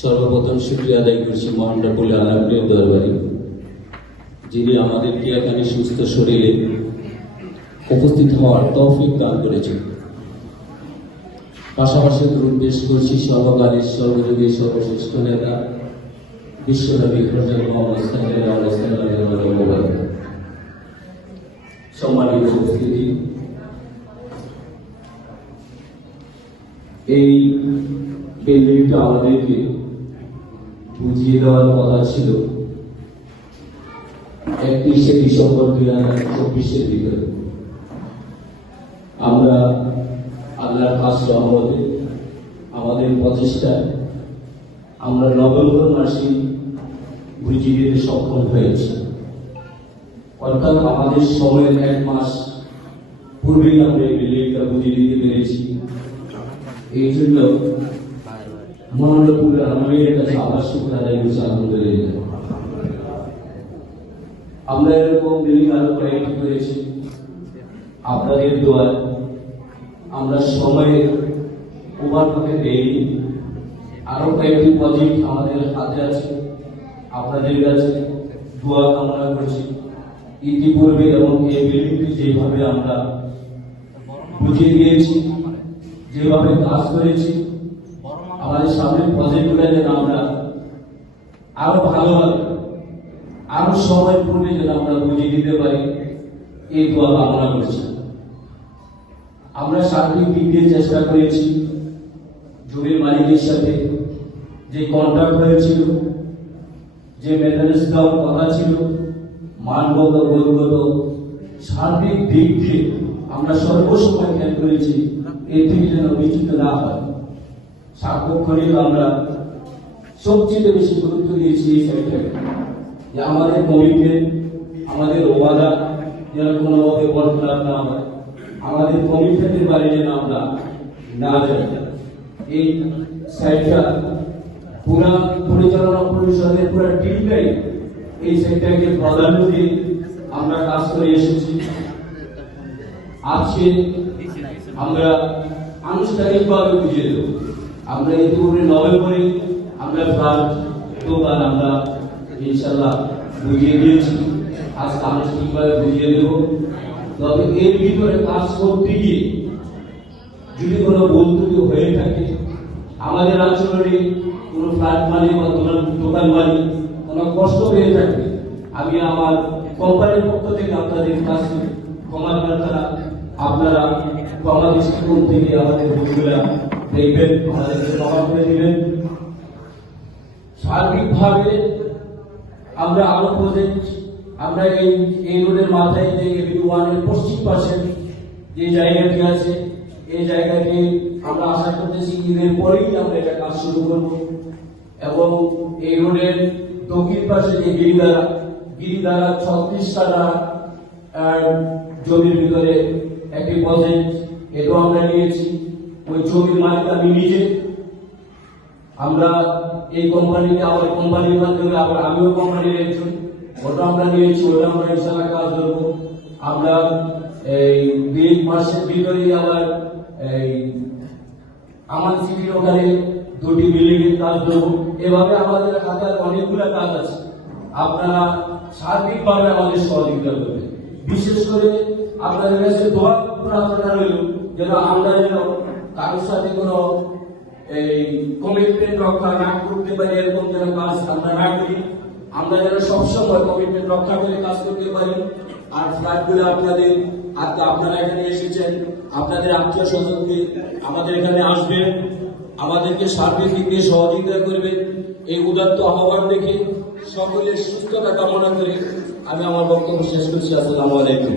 সর্বপ্রথম শুকরিয়া আদায় করছি মহান রব্বুল আলামিনের দরবারে, যিনি আমাদেরকে এখানে সুস্থ শরীরে উপস্থিত হওয়ার তৌফিক দান করেছেন। পাশাপাশি দরুদ পেশ করছি সর্বকালের সর্বযুগের সর্বশ্রেষ্ঠ নেতা বিশ্বনবী হযরত মুহাম্মদ সাল্লাল্লাহু আলাইহি ওয়াসাল্লাম। সম্মানিত উপস্থিতি, এই বিল্ডিংটা আমাদেরকে বুঝিয়ে দেওয়ার কথা ছিল 31শে ডিসেম্বর 2024-এর ভিতরে। আমরা আল্লাহর খাস রহমতে আমাদের প্রচেষ্টায় আমরা নভেম্বর মাসে বুঝিয়ে দিতে সক্ষম হয়েছি, অর্থাৎ আমাদের সময়ের 1 মাস পূর্বেই আমরা এই বিল্ডিংটা বুঝিয়ে দিতে পেরেছি। এই জন্য মহান রব্বুল আলামিনের কাছে আবার শুকর আদায় করছি, আলহামদুলিল্লাহ। আমরা এরকম বিল্ডিং আরো কয়েকটি করেছি আপনাদের দোয়ায়। আমরা সময়ে ওভার করতে দেইনি, আরো কয়েকটি প্রজেক্ট আমাদের হাতে আছে, আপনাদের কাছে দোয়া কামনা করছি। ইতিপূর্বে এবং এই বিল্ডিংটি যেভাবে আমরা বুঝিয়ে দিয়েছি, যেভাবে কাজ করেছি, আমাদের সামনে প্রজেক্টগুলো যেন আমরা আরো ভালোভাবে আরো সময় পূর্বে যেন আমরা বুঝিয়ে দিতে পারি, এই দোয়া কামনা করছি। আমরা সার্বিক দিক দিয়ে চেষ্টা করেছি। জমির মালিকের সাথে যে কন্ট্রাক্ট হয়েছিল, যে মেনটেন্যান্স দেওয়ার কথা ছিল, মানগত গুণগত সার্বিক দিক দিয়ে আমরা সর্বসময় খেয়াল করেছি এর থেকে যেন বিচ্যুত না হয়। সার্বক্ষণিক আমরা সবচেয়ে বেশি গুরুত্ব দিয়েছি এই সাইডটাকে, যে আমাদের কমিটমেন্ট, আমাদের ওয়াদা যেন কোনোভাবে বরখলাপ না হয়, আমাদের কমিটমেন্টের বাইরে যেন আমরা না যাই। এই সাইডটা পুরা পরিচালনা পরিষদের পুরা টিমটাই এই সাইডটাকে প্রাধান্য দিয়ে আমরা কাজ করে এসেছি। আজকে আমরা আনুষ্ঠানিকভাবে বুঝিয়ে দেব। আমরা ইতিপূর্বে নভেম্বরে আমরা ফ্ল্যাট দোকান আমরা ইনশাল্লাহ বুঝিয়ে দিয়েছি, আজ আনুষ্ঠানিকভাবে বুঝিয়ে দেব। তবে এর ভিতরে কাজ করতে গিয়ে যদি কোনো ভুল ত্রুটি হয়ে থাকে, আমাদের অঞ্চলে কোনো ফ্ল্যাট মালিক বা দোকান মালিক কোনো কষ্ট পেয়ে থাকে, আমি আমার কোম্পানির পক্ষ থেকে আপনাদের কাছে ক্ষমা প্রার্থনা, আপনারা ক্ষমা দৃষ্টিকোণ থেকে আমাদের ভুলগুলা দেখবেন, আমাদেরকে ক্ষমা করে দিবেন। সার্বিকভাবে আমরা আরো প্রজেক্ট, আমরা এই রোডের মাথায় যে এভিনিউ 1 এর পশ্চিম পাশে যে জায়গাটি আছে, এই জায়গাটি আমরা আশা করতেছি ঈদের পরেই আমরা এটা কাজ শুরু করব। এবং এই রোডের দক্ষিণ পাশে যে গিরিধারা 36 কাঠা জমির ভিতরে একটি প্রজেক্ট, এটাও আমরা নিয়েছি। ওই জমির মালিক আমি নিজে। আমরা এই কোম্পানিকে আমার কোম্পানির মাধ্যমে আবার আমিও কোম্পানির একজন, ওটা আমরা নিয়েছি, ওটা আমরা ইনশাআল্লাহ কাজ করবো। আমরা এই 2 মাসের ভিতরেই আবার এই আমার সিটির ওখানে 2টি বিল্ডিং এর কাজ করবো। এভাবে আমাদের হাতে অনেকগুলো কাজ আছে, আপনারা সার্বিকভাবে আমাদের সহযোগিতা করবেন। বিশেষ করে আপনাদের কাছে দোয়া প্রার্থনা রইল যেন আমরা যেন কারোর সাথে কোনো এই কমিটমেন্ট রক্ষা না করতে পারি, এরকম যেন কাজ আমরা না করি। আমরা যেন সবসময় কমিটমেন্ট রক্ষা করে কাজ করতে পারি। আর ফ্ল্যাটগুলো আপনাদের আপনারা এখানে এসেছেন, আপনাদের আত্মীয় স্বজনকে আমাদের এখানে আসবেন, আমাদেরকে সার্বিক দিক দিয়ে সহযোগিতা করবেন। এই উদাত্ত আহ্বান দেখে সকলের সুস্থতা কামনা করে আমি আমার বক্তব্য শেষ করছি। আসসালামু আলাইকুম।